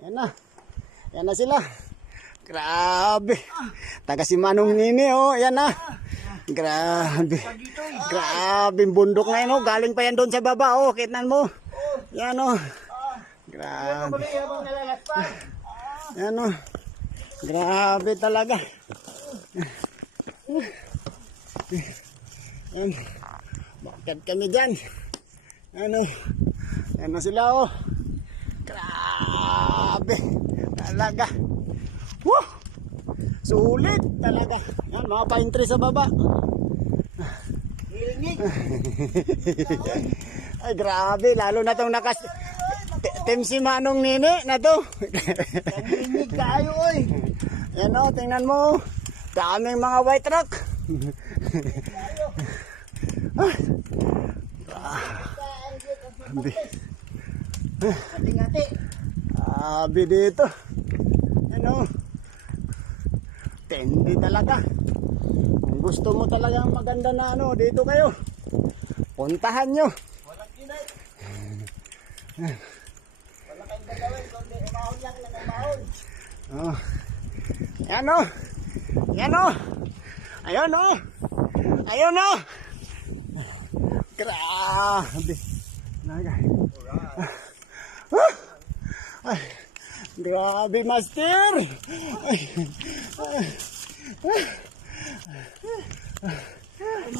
Yan na. Yan na sila. Grabe. Taga si Manong Nini, oh. Yan na. Grabe. Grabe bundok na yun, oh. Galing pa yan doon sa baba, oh. Kitnan mo. Yan, oh. Grabe. Yan, oh. Grabe talaga. Yan. Bakit kami dyan? Ano? Yan na sila, oh. Grabe. Talaga. Woo! Sulit talaga. Yan, mga pine tree sa baba. Ay, grabe. Lalo na itong nakas... Team si Manong Nini na to. Nanginig kayo, oy. Yan, oh. Tingnan mo. Daming mga white rock. Hati-hati. Abi dito. Ano? Tendi talaga. Kung gusto mo talagang maganda na ano, dito kayo. Puntahan nyo. Walang kinay. Wala kayong gagawin. Kundi umahon lang ng umahon. Oh. Yan o. Yan o. Ayun o. Ayun o. Grabe. Talaga. Ay, grabe, master. Ay.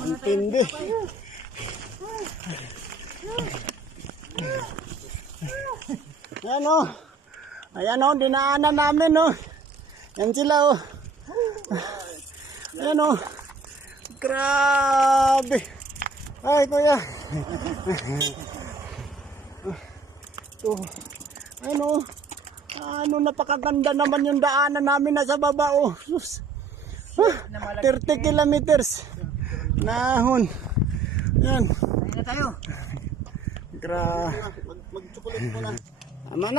Ang tindi. Yan o. Ayan o, dinaanan namin o. Yan sila o. Ayan o. Grabe. Ay, kuya. Ito. Ayan o. Ano, napakaganda naman yung daanan namin nasa baba o. Sus. 30 kilometers. Nahon. Yan. Ayun na tayo. Grabe. Mag-chocolate muna. Tama na.